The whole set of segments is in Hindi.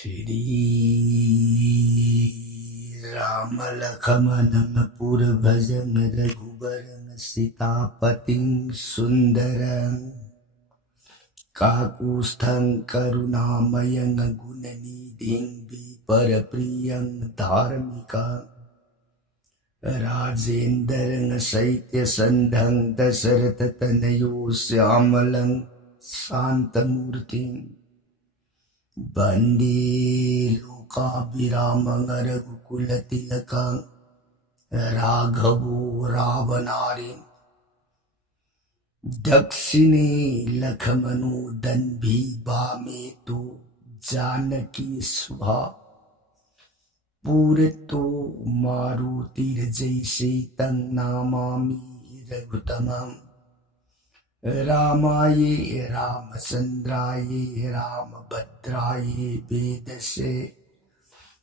श्री राम लखमन पुर भजन रघुबर सीतापति सुंदरं काकुस्थं करुणामयं गुणनिधिं विपरप्रियं धार्मिकं राजेन्द्रं सैत्यसन्धं दशरथतनयो श्यामलं शान्तमूर्तिं वन्दे लोकाभिरामं रघुकुलतिलकं राघवो रावणारिं दक्षिणे लक्ष्मणो दन्भी वामे तु जानकी शुभा पूरतो मारुतिर्जैसे तं नमामि रघुतमं रामाय रामचन्द्राय रामभद्राय वेदसे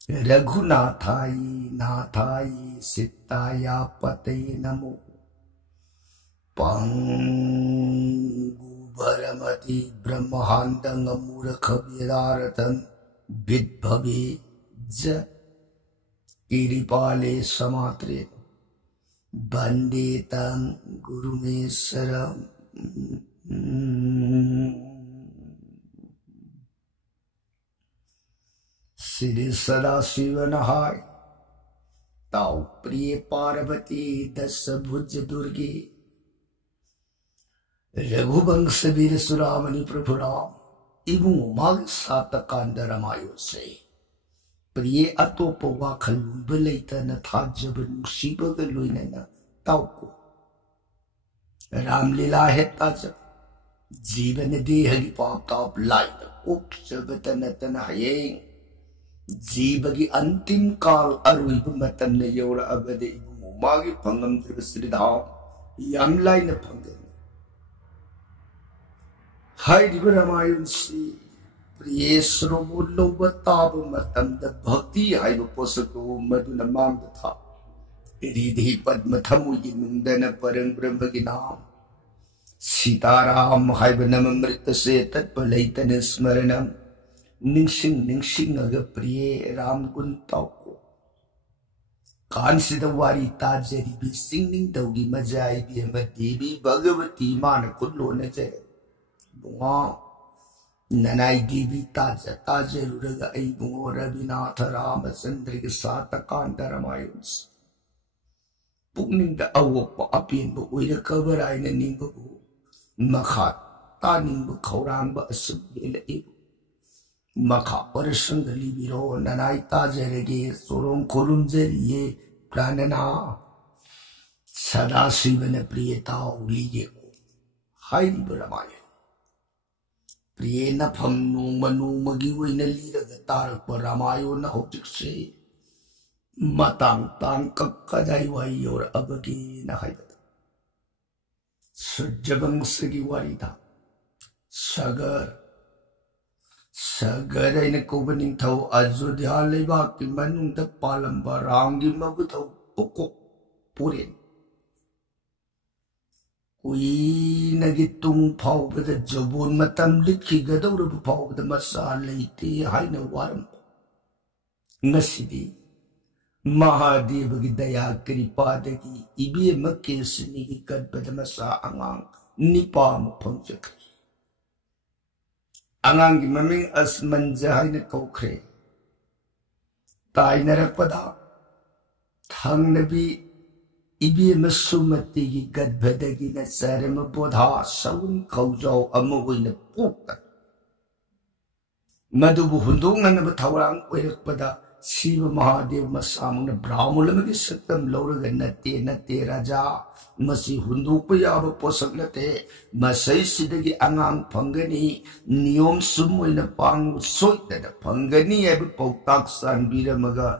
रघुनाथाय नाथाय सीताय पतये नमो पंगुभरमति ब्रह्माण्डं मूर्खवेदार्थं विद्भवे ज गिरिपाले समात्रे वन्दे तं गुरुमीश्वरम् श्री सदाशिव नहाय ताऊ प्रिय पार्वती दस भुज दुर्गे रघुवंश वीर सुरामणि प्रभु राम इवं माग सातकांड रमायो से प्रिय अतोप वाखल लैतन थाजब नुसीबग लोइनना ताऊ रामलीला है ताजब जीवन देह की पाप ताप लाइन उक्सबतन तन हयें जीव की अंतिम काल अरुइब मतम ने योर अबदे इबुमो मागी फंगम द्रिव श्रीधाम यम लाइन फंगम हाय दिव रामायण सी प्रिय श्रोबो लोबताब मतम द भक्ति हाय पोसको मधुन मांग था रिधि पद्म थमु नुंदन परम ब्रह्म की नाम सीताराम हाइब नमृत से तत्पलैतन स्मरणम निंसिंग निंसिंग अग प्रिय राम गुण ताको कांसिद वारी ताजरी भी सिंगिंग दौगी मजाई भी हम देवी भगवती मान कुल्लो न जय बुआ ननाई देवी ताज ताजरुरग ऐ बुओ रविनाथ रामचंद्र के साथ कांड रामायण पुनिंग द अवोप अपिन बु उइर कबराय न निंबु मखा तानिंग खौरांग ब असुबेल ए मखा परसंग लिबिरो ननाई ताजरगे सोरों खोलुम जरिए प्राणना सदा शिवन प्रियता उलिगे को हाय रामायण प्रिय नफम नुमगी वइन लीरग तारक रामायण हौजिक से मतंग तांग कक्कदाई वाई और अबगी न हाइबत सूर्यवंश की वारी था सगर इन कोबनिंग थौ अयोध्या लेबाक की मनुंग पालंबा राम की मबुथौ पुको पुरेन कुई नगी तुम फाउबद जबोन मतम लिखी गदौरब फाउबद मसा लेते हाइन वारम ngasidi महादेव की दया कृपादगी इबे मक्के सनी की गदबद मसा अंगांग निपाम फंजक अंगांग की ममिंग असमन जहाइन कौखरे ताई नरकपदा थांग नबी इबे मसुमती की गदबदगी न सरम बोधा सउन खौजाव अमोइन पोक मधुबु हुंदोंग नब थौरांग ओइरकपदा शिव महादेव मसामंग ब्राह्मण में सत्यम लौरग नते नते राजा मसी हुंदुप याब पोसक नते मसई सिदगी अंगांग फंगनी नियम सुमोइन पांग सोइतन फंगनी एब पौताक सांबीरमगा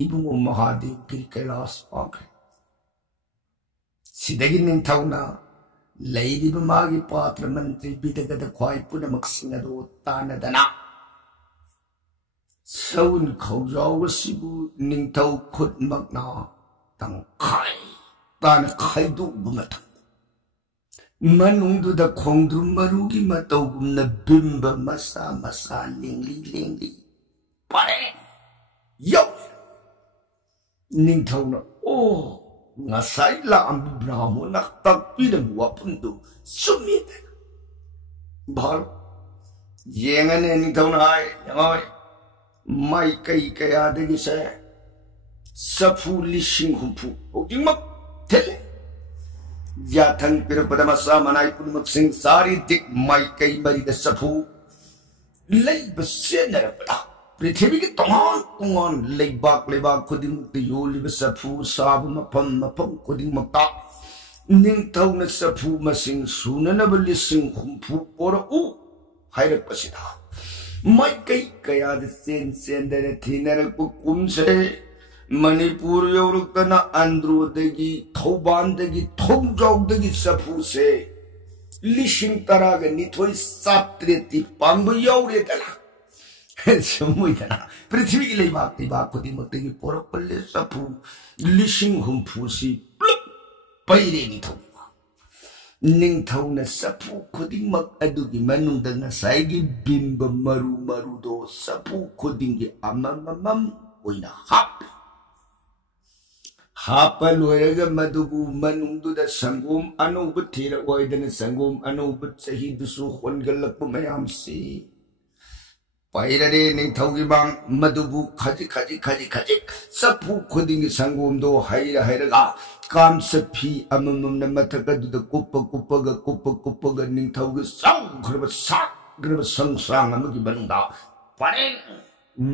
इबुंगो महादेव गिर कैलाश पांगे सिदगी निंथौना लैरिब मागी पात्र मंत्री बिदगद ख्वाई पुनमक सिंगदो तानदना सउन खौजाव सिबु निंथौ खुद मगना तंखाई तान खाइदु बुमथ मनूंदुदा खोंद्रुम मरुगी मतौगुमना बिंब मसा मसा लेंगली लेंगली pare yo ning thau na o ngasai la am brahmo nak tak pi de wa pun tu sumi de bhal yenga ne ning thau na ai ngoi mai kai kaya de gi se sapu lising humpu o ding mak tele ya thang pir padama sa manai pun mak sing sari dik mai kai mari de sapu lei besen na pada prithvi ki tongon leibak kuding ti yoli ba sapu sab mapam kuding makta ning thau na sapu masing suna na lising humpu por u hairak pasida mai kai kaya de sen de thiner ku kumse Manipur yorukana andro degi thoban degi thongjaw degi sapu se lishing taraga nithoi satreti pambu yore dala sumui dala prithvi ki leibak kudi mutegi poropalle sapu lishing humpu si plup paire ni thong ning thau na sapu kuding mak adugi manung da ngasai gi bimba maru do sapu kuding gi amamam oina hap hapa loiraga madubu manungdu da sangum anubu thira oidana sangum anubu sahi dusu khongalakpu mayam si pairare ning thaugi bang madubu khaji sapu khuding sangum do hairaga kam sapi amamam na mataka du da kuppa ga ning thaugi sang graba sang amagi banungda pareng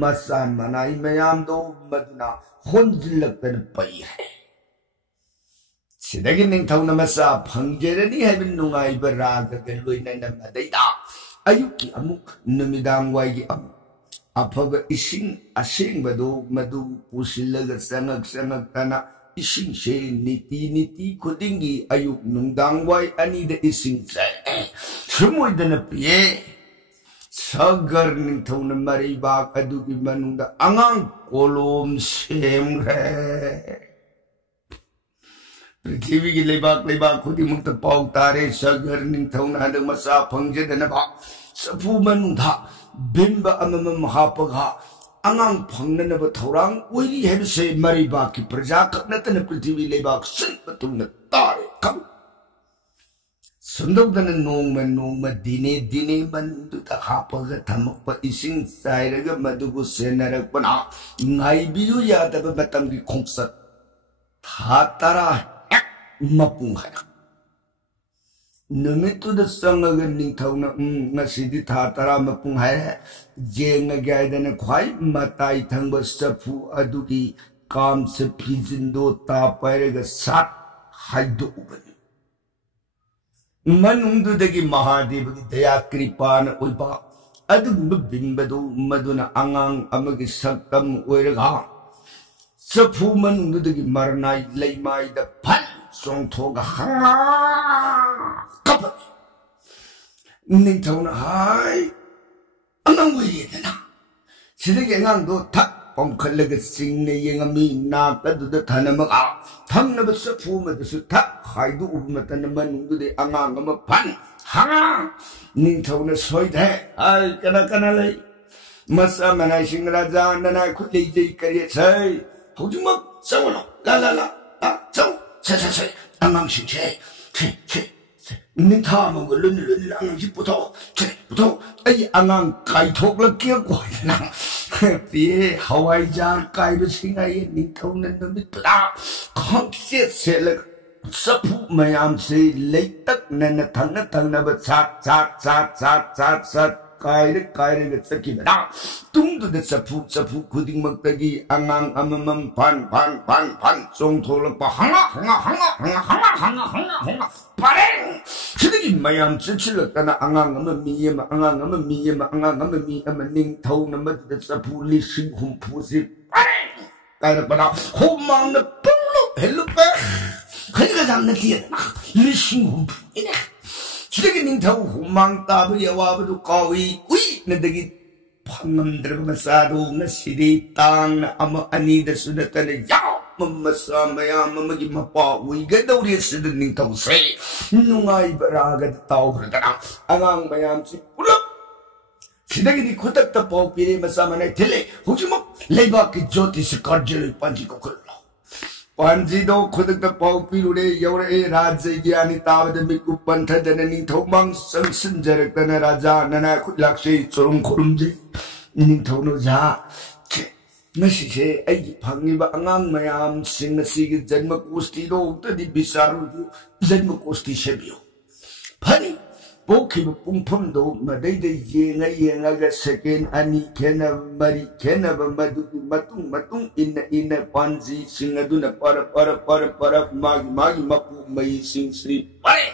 masan manai mayam do maduna 혼질럭다는 빠이해. 시대기 닝타우나 마사 방제라니 해빈 농아이버라가 결로이나 마다이다. 아유기 아묵 누미당와이기 아묵 아파가 이싱 아싱바도 마두 부실러가 쌍악다나 이싱세 니티 코딩기 아육 농당와이 아니데 이싱세 스모이다나 삐에 Sagar ning thau na maribak adugi manungda angang kolom semre prithvi ki leibak khudi mukta pau tare sagar ning thau na adang masa phangje dana ba sapu manungda bimba amamam hapaga angang phangna na ba thaurang oiri hebse maribak ki praja kakna tan prithvi leibak sin patung na tare kam Sundogdana nongma dine bandu ta hapaga thamakpa ising sairaga madugu senarakpana ngaibiyu yadaba matamgi khongsa thatara mapung hara numitu da sangaga ningthauna ngasidi thatara mapung hara jenga gaidana khwai matai thangba sapu adugi kam se phijindo ta pairaga sat haidu ubani Manungdudagi Mahadevagi daya kripana uiba adugumba bimbadu maduna angang amagi sakam oiraga sapu manungdudagi marnai leimai da pan songthoga hanga kapa ningthauna hai angang oiriyedana sidagi angang do thak pomkhalaga singne yengami nakaduda thanamaga thangnaba sapu madasu thak haidu ubmatana manungdude angang ama pan hanga ningthauna soide ai kana lei masa manai sing raja nanai khulei jei kare chai hojuma sawono la chau che angang sing che ningtha mong lun angang ji puto ai angang kai thok la kia kwai na Pie Hawaii jar kai besingai ningthauna namitda khongse sele sapu mayam se leitak nana thangna ba sat kai ga tsakina tungdu de sapu kuding maktagi angang amamam pan song thola pa hanga pareng sidigi mayam chichilakana angang amamiyema ningthauna madda sapu lising humpu si pareng kai bana homang na punglo hello pa Kaya na tiyan na lising humpu ina. Sidagi ningthaw humang tabi yawabado kawi nadagi pangamdra masado nga siritang na ama anida sunatan na yaw mamasa mayamamagi mapawi gadaw riyan sida ningthaw say nungay baragad tao kratana angang mayam si ulap सिदगी खुदक पाव पीरे मसा मने थिले हुजिमक लेबा की ज्योति से कार्जल पांजी को खुल्ला पांजी दो खुदक पाव पीरुरे यौरे राज्य ज्ञानी तावद मिकु पंथ दननी थोमांग संसन जरकन राजा नना खुलाक्षी चुरुम खुरुमजे निथौनो जा नसिसे आई फंगिबा अंगांग मयाम सिंह सिग जन्म कोष्ठी रो तदि बिसारु जन्म कोष्ठी सेबियो फनी पोखिब पुंफम दो मदैदे येंगा येंगा सेकेंड अनि खेना मरी खेना मदु मतुंग मतुंग इन पांजी सिंह अदुना पर मागी मपु मई सिंह श्री परे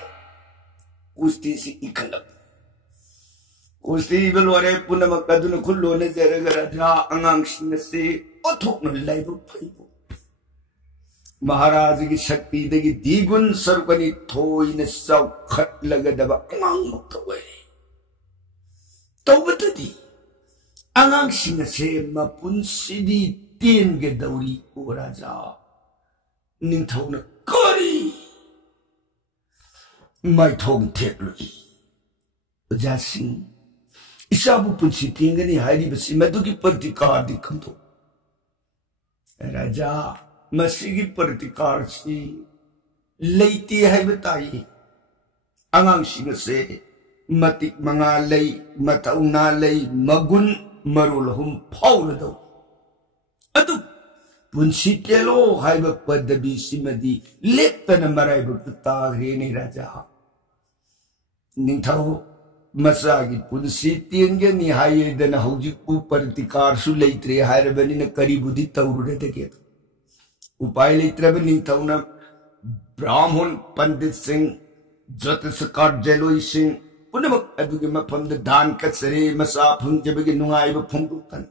कुस्ती सी इखलक कुस्ती बलवरे पुनमक अदुना खुल्लो ने जरगरा जा अंगांग सिंह से ओथोक न लाइबु फैबु महाराज की शक्ति देगी दीगुन सर्वनी थोई ने सब खट लगा दबा अंगांग मुक्त हुए तो बतदी अंगांग सिंह से मपुन सिदी तीन के दौरी को राजा निंथौ न करी माइथोंग थेक्लुई जा सिंह इसाबु पुंसी तींगनी हारी बसी मधु की प्रतिकार दिखम दो राजा मसीगी प्रतिकार सी लेती है बताइए अंगांग सिंह से मतिक मंगा लई मतौना लई मगुन मरुल हम फाउल दो अदु पुंसी केलो हाइब पदबी सिमदी लेपन मराइब तारे ने राजा निंथौ मसागी पुंसी तींगे निहाये दन हौजिकु प्रतिकार सु लेत्रे हायरबनी न करीबुदी तौरुरे दगे उपाय लेत्रब निंथौना ब्राह्मण पंडित सिंह ज्योतिषकार जेलोई सिंह पुनमक अदुगे मफम दान कसरे मसा फंगजबगे नुंगाइब फंगुतन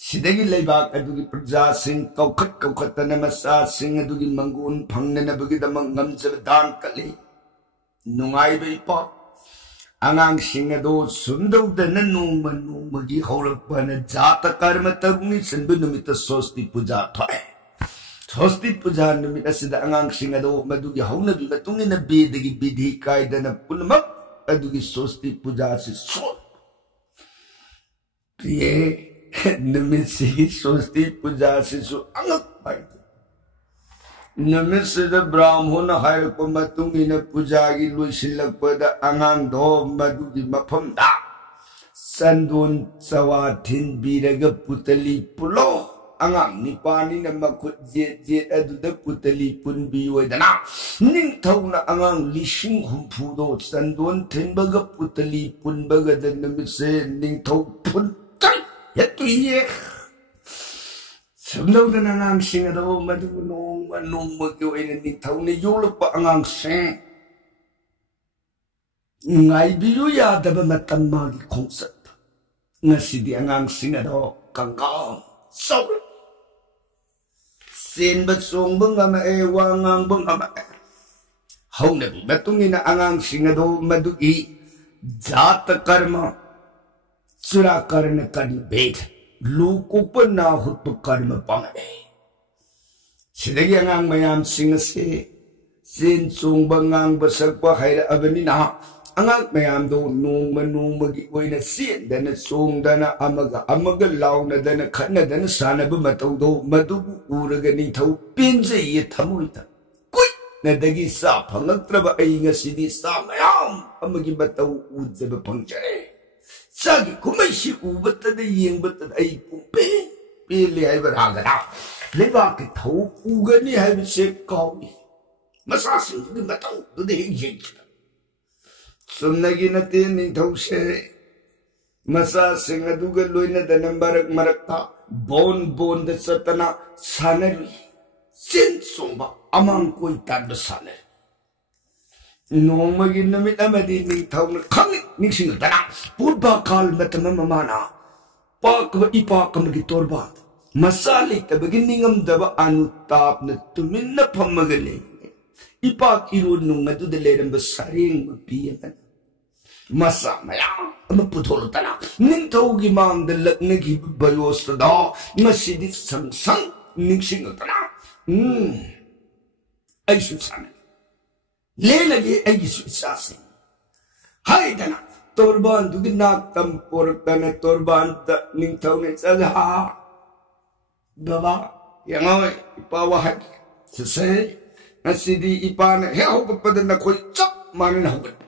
सिदगी लेबाक अदुगे प्रजा सिंह कौखत मसा सिंह अदुगे मंगुन फंगनबगे दमंग ngमजब दान कले नुंगाइब इपा अंगांग सिंह दो सुंदौदन नोमगी हौरपन जात कर्म तरुनी सनबु निमित्त सोस्ति पूजा थाए सोस्ति पूजा निमित्त असिदा अंगांग सिंह दो मदुगी हौनबी मतुंगिन बेदगी विधि कायदन पुनमक अदुगी सोस्ति पूजा से सो ये निमित्त से सोस्ति पूजा से सो अंगक पाई निमित्त से ब्राह्मण हायर को मतुंगिन पूजा की लुसिलकपद अंगांग दो मदुगी मफम दा संदोन सवा थिन बीरग पुतली पुलो अंगांग निपानी न मखुत जेट अदुद पुतली पुनबी ओइदना निंथौना अंगांग लिसिंग हुंफुदो संदोन थिनबग पुतली पुनबग द निमित्त से निंथौ पुन kai हेतुये समदौदन अंगांग सिंह दो मदु नोंग के ओइने निंथौने योलप अंगांग Singh ngaibiju yadaba matam magi khongsak ngasidi angang singa do kangkang so sen ba song bang ama e wangang bang ama hauna bi matungina angang singa do madugi jat karma sura karna kan bed lukupna hut karma pamane sidagi angang mayam singa se sen song bangang basak pa haira abanina angang mayam do nong magi oina sien dana song dana amaga launa dana khana dana sanabu matau do madu uraga ni thau pinje ye thamoita koi na dagi sa phangaktraba ai ngasidi sa mayam amagi matau ujaba phangchare sagi kumai si ubata da yengbat ai pumpe pele ai baraga leba ke thau ugani hai se kawi masa sing du matau du de yeng सुनगी नते निंथौ से मसा सिंह अदुगा लोइना दन मरकता बोन द सतना सानरुई सिन सोंबा अमंग कोई ताद साने नोमगी नमित अमदी निंथौ न खंग निसिंग दना पूर्वा काल मतम ममाना पाक व इपाक मगी तोरबा मसाले तबगी निंगम दब अनुताप न तुमिन न फमगले इपाक इरो नुंगदु de lerem besaring piyan masa maya amputhol tana ningthau gi mang de lakne gi bayos da masidi sang ningsing tana ai su san le lagi ai su sasi hai dana तोरबान दुगी नाक तम पोरकने तोरबान द निंथौने चजा बाबा यंगावे इपा वहाय ससे नसिदी इपा ने हे होगपद न कोई चप मानन होगत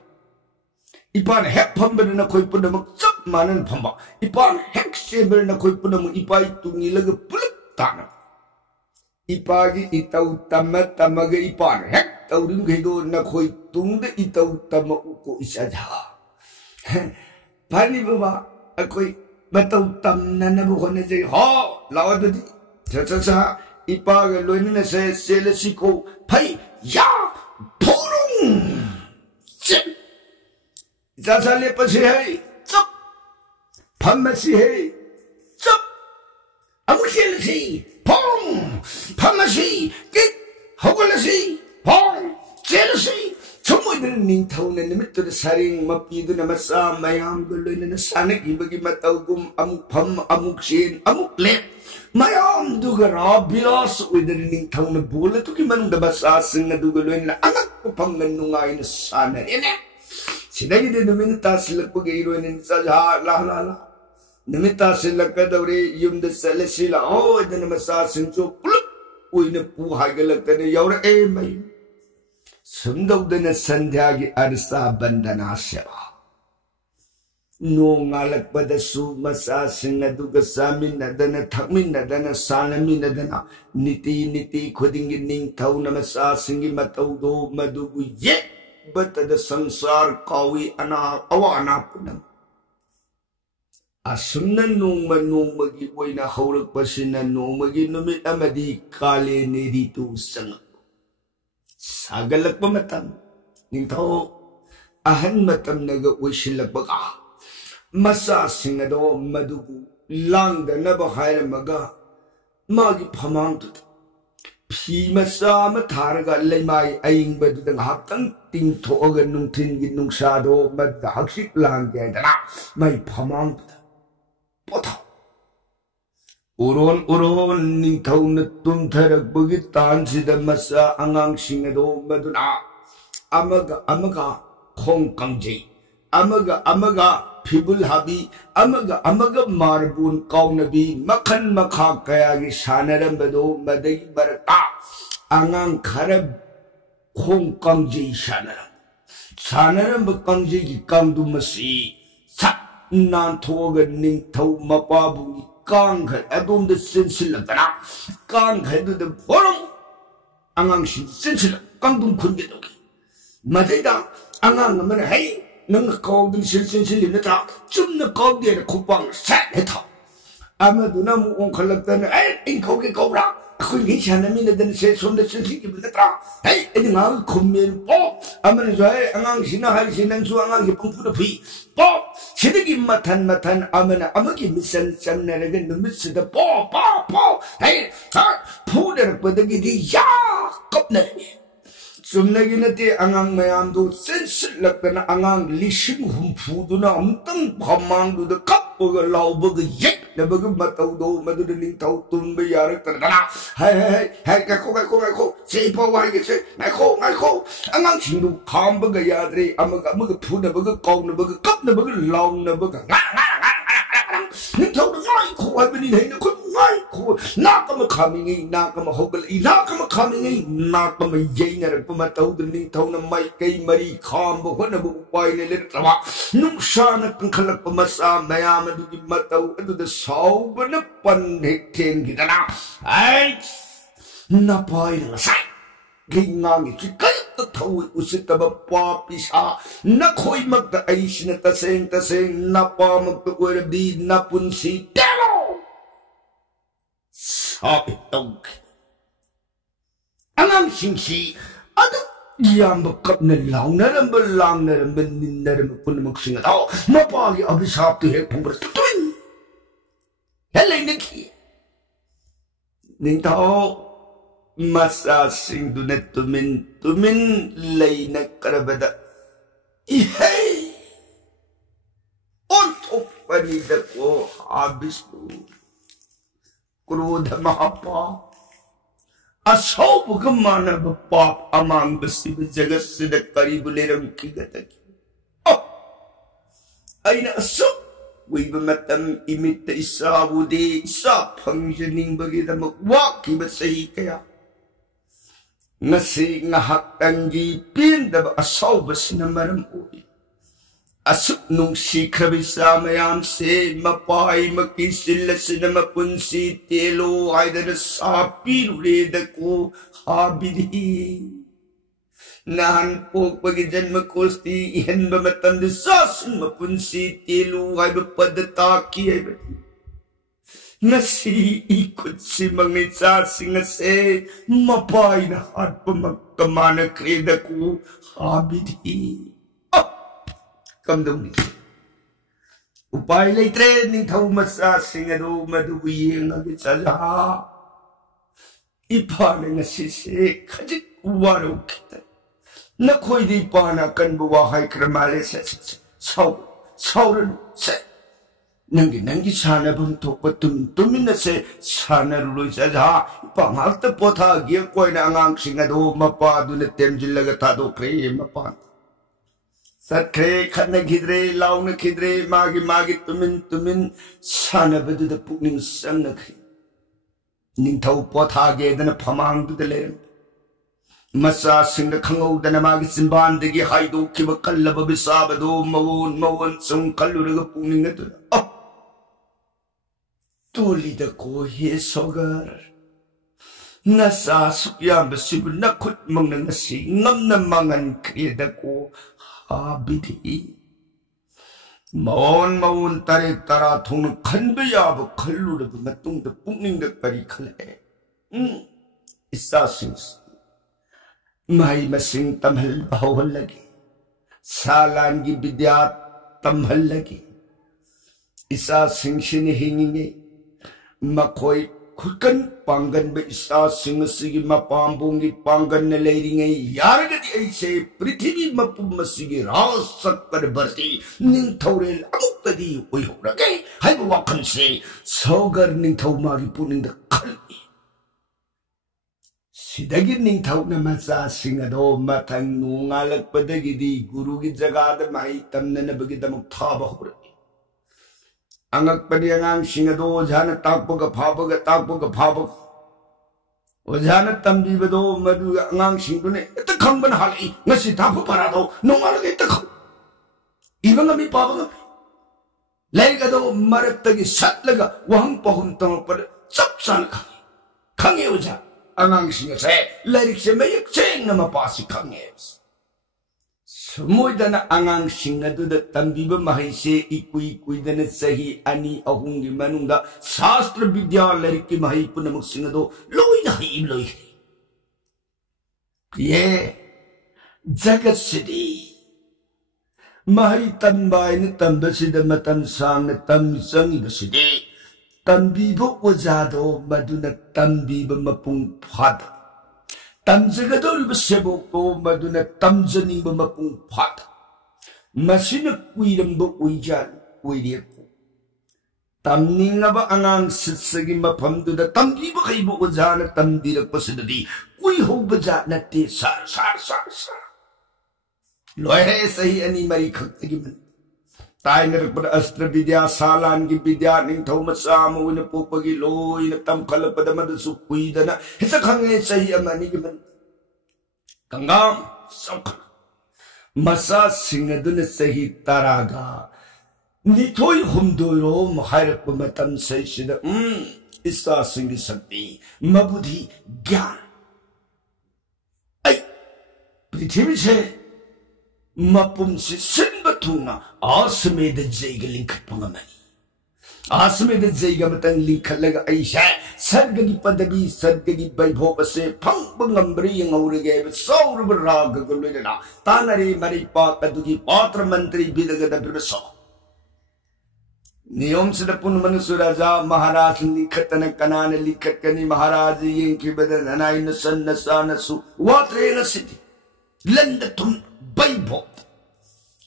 इपा ने हे फंबद न कोई पुनम चप मानन फंबा इपा ने हे सेबर न कोई पुनम इपा तुंगी लग पुलप ताना इपा की इतौ तम तमग इपा ने हे तौरिम घेदो न कोई तुंग इतौ तम को इसजा पानी बाबा कोई बताओ तम नन बुखने जे हो लाओ ददी चा इपा के लोइन से सेलसी को भाई या फोरुंग चप जासा ले पसे है चप फमसी है चप अमुसेलसी फोंग फमसी के होगलसी Phong सेलसी Chumuidun ning thau na nimit to the saring mapido na masa mayam guloy na nasanak ibagi matawgum amuk pam amuk shin amuk lep mayam dugara bilas uidun ning thau na bula to kiman da basa sing na duguloy na anak ko pang nanungay na sana ina sinagi din numita sila pag-iro na sa la numita sila kadawri yung da sala sila idun na masa sing so plup uy na puhay galagta na yawra may Sumdawdana sandhyagi arsa bandana seva. Nongalak pada su masa singaduga samin nadana thakmin nadana salamin nadana niti khudingi ning thau na masa singi matawdo madugu ye batada sansar kawi ana awana punam. Asumna nongmagi wayna haurak pasina nongmagi numit amadi kale nirito sangak. Sagalak pa matam, nito ahan matam naga wisilak baga, masasing na do madugu, lang da nabahayra maga, magi pamang tuta. Pi masa mataraga laymay aying badudang hatang ting toagan nung tingin nung sado madahagsik lang kaya dana, may pamang tuta. Pota. Uron ning thau na tumtharak bagitan sida masa angang singado maduna amaga khong kangjay amaga phibul habi amaga marbun kaunabi makhan makha kaya gi sanaram bado madai barata angang kharab khong kangjay sanaram kangjay gi kamdu masi sat nan thoga ning thau mapabu Kang hai adom de sensil dana kang hai de borong angang sin sensil kang dum khun ge doki madai da angang man hai nang kaw dum sensil na ta chum na kaw de na khupang sat he tha amadu na mu on khalak da ai in kaw ge kaw ra khun gi chana mi na den se som de sensil ge na ta hai ai nga khum me po aman jai angang sin na hai sin nang su angang ge pung pu da phi po Sidigi matan amana amagi misan sanaragan numisida po hey puder padagi di ya kapna sumnagi nati angang mayam do sensilak na angang lishing humpudo na amtang pamang do the kap law baga yek na baga mataw do maduling taw tumba yarak tadana hey kako say pa wai ke say ngako angang sindu kam baga yadre amaga puda baga kaw na baga kap na baga law na baga Nintau ngai ko ay binigay na ko ngai ko nakama coming nakama hogal nakama coming nakama yay na pumataw din nintau na may kay mari kambo ko na bukway na litawa nung sana kang kalak pamasa mayama dugi mataw ado da sauba na panhikin kita na ay napay na say Gingangi kaya tatawi usit na mapapisa na ko'y magtaayos na taseng na pa magtuwarabi na punsi pero sabi tawag ang singsi ano yan bakap na lang po na magsingat ako mapagi abisap tuhek pong bertutuin helay naki ning tao Masasing dunat tumin lay na karabada. Ihey! Ontok panida ko habis ko. Kuruda mahapa. Asaw bagamana bapap amang basi bajagas sidak karibulerang kigataki. Oh! aina asuk wiba matam imita isawudi isa phangjaning bagidamuk wakiba sahi kaya ngasi ngahaktangi pindaba asawba sinamaram ui asuk nung sikrabi samayam se mapai makisila sinama punsi telo aidana sapiru reda ko habidi nahan po pagijan makusti ihan ba matanda sasin mapunsi telo aiba padataki aiba nasi ikut si mangitsa singase mapai na hat pamagkamana kreda ko habidi kamdong ni upay laitre ning thau masa singado maduwi ngagit sa ipana ngasi se khajik waro kita nakoy di pana kan buwahay kramale sa sauran sa nangi sana bang topa tumtumin na se sana ruloy sa ipangakta po tagya koy na angang singado mapado na temjilaga tado kre mapan Sakre khana khidre launa khidre magi tumin sana badu da pukning sang na khri ning thau potha ge dana phamang du le masa sing da khangau dana magi simban de gi haidu ki ba kallaba bisabadu mawon sung kallu ga pukning na tu toli da ko he sogar nasa sukya basibu nakut mang na si ngam na mangan khri da ko habidi maun tare tara thong khanbya ba khallu da matung da pungning da kari khale isa sings mai masing tamhal bahawal lagi salan gi vidya tamhal lagi isa sing shin hingi makoi khutkan pangan ba isa sing sigi mapambungi pangan na leiringai yaragati aise prithvi mapum masigi rasakkar barti ning thaurel amukadi oi horage haibu wakhan se sogar ning thau magi puning da khalli sidagi ning thau na masa singado mathang nungalak padagi di guru gi jaga da mai tamna na bagi damuk thaba hore angak padi angang singado jana takpaga phabaga ojana tambi bado madu angang singdune eta khangban hali ngasi thapu parado nongal ge ta ibanga mi pabanga laigado marattagi satlaga wahang pahun tang par chap san khange oja angang singase lairik se mayek cheng na mapasi khange Sumoydana angang singadu da tambiba mahise ikui dana sahi ani ahungi manungda sastra vidya lariki mahi punamuk singado loi na hi loi ye jagat sidi mahi tambai ni tambasida matan sang na tamsangi basidi tambiba ojado maduna tambiba mapung phada tamjagadoriba sebokto maduna tamjaninba mapung phata masina kuiramba uijan uiriako tamningaba angang sitsagi maphamduda tambiba kaiba ojana tambirakpasidadi kuihouba jat natte sar loire sahi ani mari khaktagi man tainarakpada astra vidya salan gi vidya ning thoma samu na popagi loi na tamkhalappada madasu kuidana hita khange sahi amani gi man kangam sakha masa singaduna sahi taraga nithoi humdoiro maharakpa matam saisida isa singi sakti mabudhi gyan ai prithvi se mapum se sinba thuna asmeda jaiga linkhat pangamani asmeda jaiga matang linkhatlaga aisha sargagi padabi sargagi vaibhov ase phangba ngambri ngaurige saurba raga golena tanare mari pa kadugi patra mantri bidaga da birso niyom sida punmanu suraja maharaj likhatana kanana likhatkani maharaj yenki badana naina sanna sanasu watrena sidi landatum vaibhov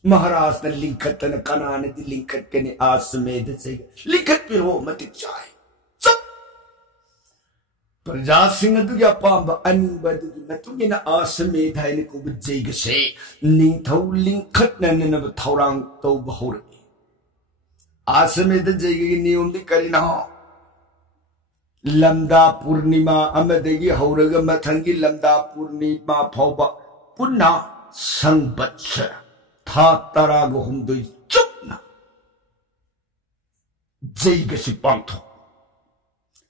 महाराज ने लिंखत न कनाने दी लिंखत के ने आसमेद से लिंखत पे हो मत चाहे सब प्रजा सिंह तु या पांब अनिबद न तु ने आसमेद है ने को बजेग से निंथौ लिंखत न न थौरांग तो बहुर आसमेद जैगी नियम दी करीना लमदा पूर्णिमा अमदगी हौरग मथंगी लमदा पूर्णिमा फाउबा पुन्ना संवत्सर था तराग हुमदुई चुपना जैग से पांथो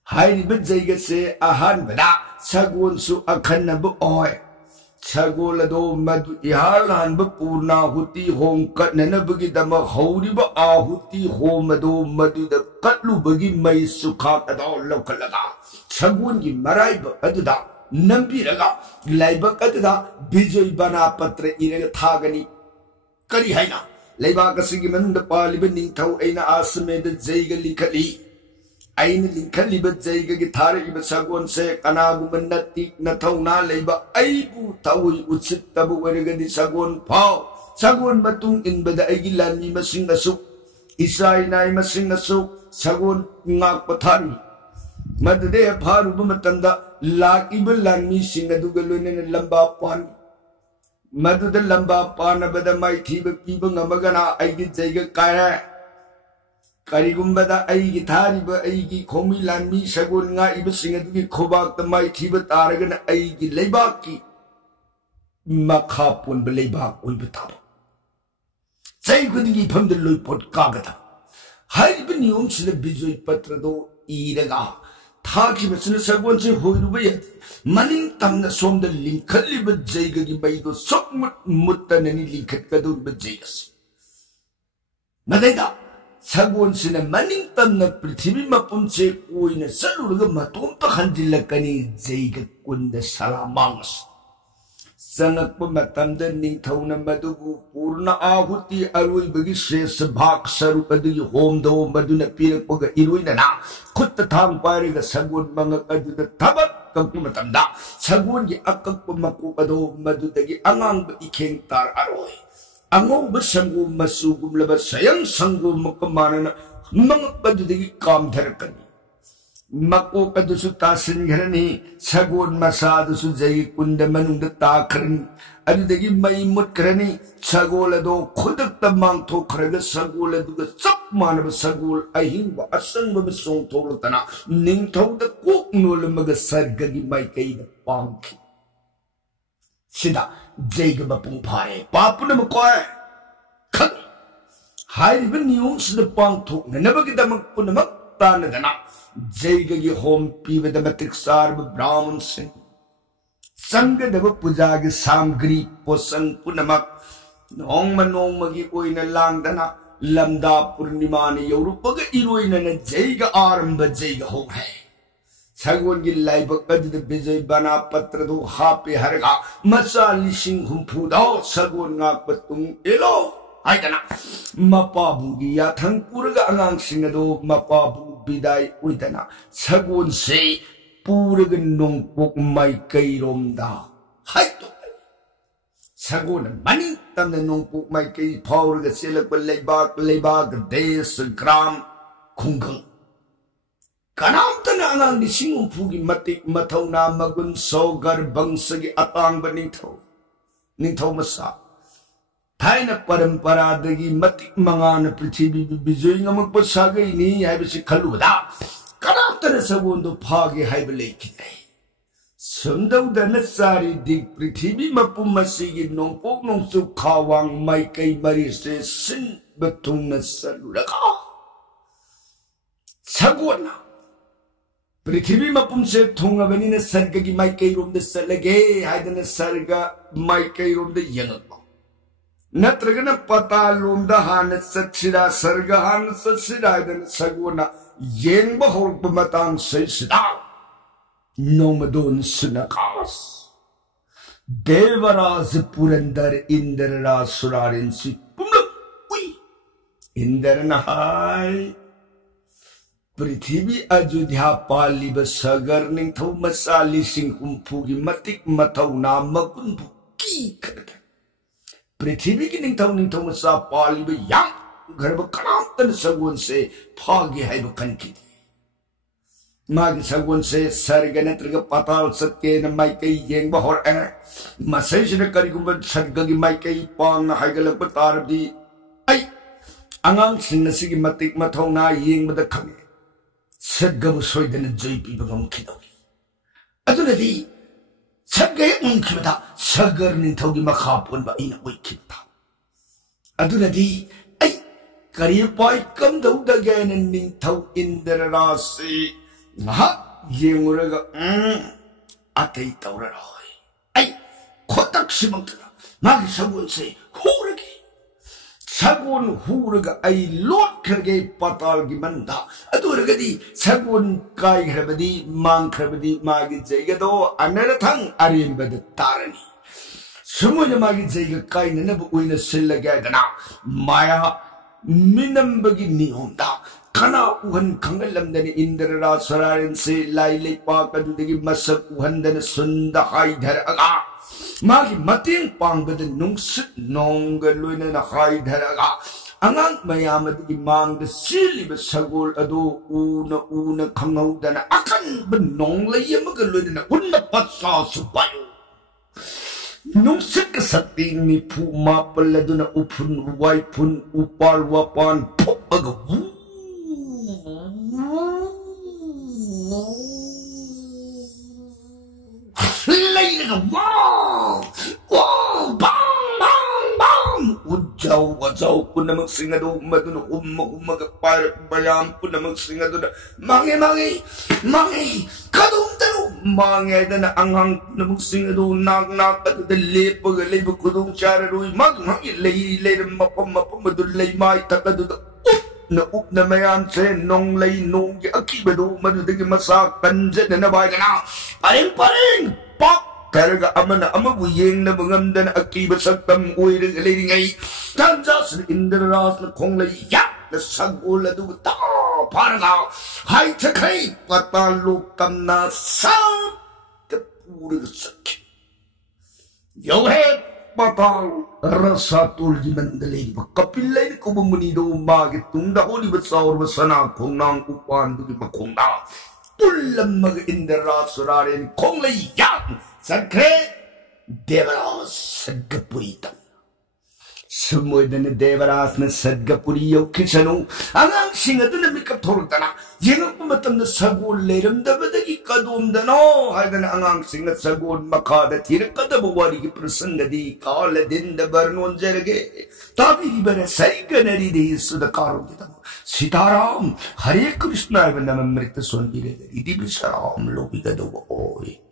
हाइरिब जैग से अहानबदा सगोन सु अखन्नब ओय सगोल दो मधु इहालानब पूर्णाहुति होम कटननबगी दम हौरिब आहुति होमदो मधुद कटलुबगी मई सुखाक अदो लौकलगा सगोन की मराइब अदुदा नंबिरगा लाइबक अदुदा बिजोय बना पत्र इरग थागनी करी हैना लाइबाक सिगी मंद पालिब निंथौ ऐना आसमेद जैग लिखली ऐन लिखलिब जैग की थारइब सगोन से कनागुम नत्ति नथौना लेब ऐबु थौई उचितबु वरगदि सगोन फाव सगोन मतुंग इनबद ऐगी लानी मसिंग असु इसाई नाई मसिंग असु सगोन ngak पथारी मददे फारुब मतंदा लाकिब लानी सिंग दुग लोइने लंबा पान मदद लंबा पान बद माई थीब पीब ngमगना ऐगी जैग कायरा करीगुम्बदा ऐगी थारिब ऐगी खोमी लानमी सगोन nga ibasing adugi khobak ta mai thiba taragana ऐगी लेबाक की मखा पुन लेबाक ओइब ताब जै गुदिगी फमद लोइ पोट कागदा हाइब नियम सिले बिजोय पत्र दो इरगा थाकी बसन सगोन से होइरुब य मनिंग तमना सोमद लिंखलिब जैगगी बैदो सोकमुत मुत्तननि लिंखत कदुब जैगस मदैदा सगोन से मनिंग तमना पृथ्वी मपुम से कोई न सलुरग मतोम तो हंजिलकनी जैग कुंद सलामांगस संगक मतमद निंथौन मदुगु पूर्ण आहुति अरुइबगी शेष भाग स्वरूप अदुगी होमदो मदुन पीरकपग इरुइनना खुत थांग पारिग सगोन मंगक अदुद थबक कंकु मतमदा सगोन की अकक मकु अदो मदुदगी अंगांग इखेंग तार अरोय अंगोब संगो मसुगुम लब सयं संगो मकमानन मंगकदुदगी काम धरकनी मको कदुसु तासिनघरनी सगोन मसादुसु जई कुंड मनुंद ताखरनी अदुदगी मई मुटखरनी सगोल दो खुदक तमांग थोखरग सगोल दुग चप मानब सगोल अहिंग असंग बसों थोलतना निंथौद कोक नोलमग सरगगी मई कई पांखी सिदा जैग बपुंग फारे पापुन मकोय खग हाइरिब नियम सिद पांथोक नबगी दमक पुनमक तानदना जैगगी होम पीवद मतिक सार्ब ब्राह्मण सिंह संगदब पूजागी सामग्री पोषण पुनमक नोंगमगी ओइना लांगदना लमदा पूर्णिमा ने यौरुपग इरोइना ने जैग आरंभ जैग हो है सगोन की लाइबक अदुद बिजय बना पत्र दो हापे हरगा मसा लिसिंग हुंफुदो सगोन ngak पतुंग एलो हाइदना मपाबुगी याथंग पुरगा अंगांग सिंगदो मपाबु बिदाई उइदना सगोन से पुरग नोंगपोक माई कैरोमदा हाइतो सगोन मनी तमने नोंगपोक माई कै फाउरगा सेलक लेबाक देश ग्राम खुंगंग कनाम तना अंगांग लिसिंग हुंफुगी मतिक मथौना मगुन सौगर बंसगी अतांग निंथौ मसा थाइना परंपरा दगी मतिक मंगान पृथ्वी बिजोय ngमक सागै नि हाइबसि खलुदा कनाम तना सगोन दो फागे हाइब लेखिनै समदौदन सारी दिग पृथ्वी मपुम मसिगी नोंपोक नोंसु खावांग माइकै मरि से सिन बथुंग सलुरगा सगोना पृथ्वी मपुम से थोंगबनी ने सर्ग की माइकै रोम दे सलगे हाइदन सर्ग माइकै रोम दे यंगक नत्रगन पता लोम द हान सत्सिरा सर्ग हान सत्सिरा हाइदन सगोना येंब होरप मतांग सैसिदा नोमदोन सुनकास देवराज पुरंदर इंद्रराज सुरारिंसी पुमलक उई इंद्रन हाय पृथ्वी अयोध्या पालिब सगर निंथौ मसा लिसिंग हुंफुगी मतिक मथौना मकुन की खरद पृथ्वी की निंथौ मसा पालिब याम गर्भ कनाम तन सगोन से फागे हाइब कनकी मागी सगोन से सर्ग नत्रग पाताल सत्य न माइकै येंग बहोर ए मसैस न करिगुब सर्ग की माइकै पांग हाइगलक तारदी आई angang sing na sige matik mathaw na yeng bada khange sagab soidana joy pi bagam khidawi aduna di sagay unkibata sagar nin thawgi makha pon ba ina oi khita aduna di ai kari pai kam dau da gain nin thaw indra rasi ha yenguraga atai tawra roi ai khotak simangtra magi sagun se huragi sagun huraga ai lot khage patal gi manda aduraga di sagun kai khrabadi mang khrabadi magi jaiga do anara thang arim bad tarani sumuja magi jaiga kai nana bu uina sillaga dana maya minam bagi niyomda kana uhan kangalam dani indra sararin se lai lai pa kadu dagi masak uhan dana sunda hai dhar aga magi mating pangbada nungsit nongga luina na hai dhar aga angang mayamad imang da siliba sagol ado una khangau dana akan benong layamaga luina na unna patsa subayo nungsit ka sating ni pu mapal aduna upun waipun upal wapan pok aga wow, bang, ujaw, puna magsingado, maduna umaga para bayam, puna magsingado na, mangi, kadum, mange na anghang, puna magsingado, nak, at dalipag, kudong chararoy, lay, mapamadulay, may takado, na na mayan se nong lay nong akibado madudagi masakan dyan na nabay ka na paring pak talaga ama buyeng na bangam na akibat sagtam uy ring ay tanjas na indaras na kong lay yak na sagula duta para ka hay takay patalo kam na sa kapura sakit yohet patal rasatul di mandalay kapilay ko bumunido magit tung dako di basaur basana kong nang upan di makong na ulam mag indra surarin kong layak sakre devaras sagapuritan sumuda na devaras na sagapuriyo kisano ang singado na mikap tortana yengang pumatam na sagol leram dabadagi kadum dano ay na ang singat sagol makada tirak kadabawari ki prasangadi kala din da barnon jarage tabi ibara saiga naridi sudakaram kitamo Sitaram Hare Krishna ay naman merita sonbire idi bisaram lobi gado oy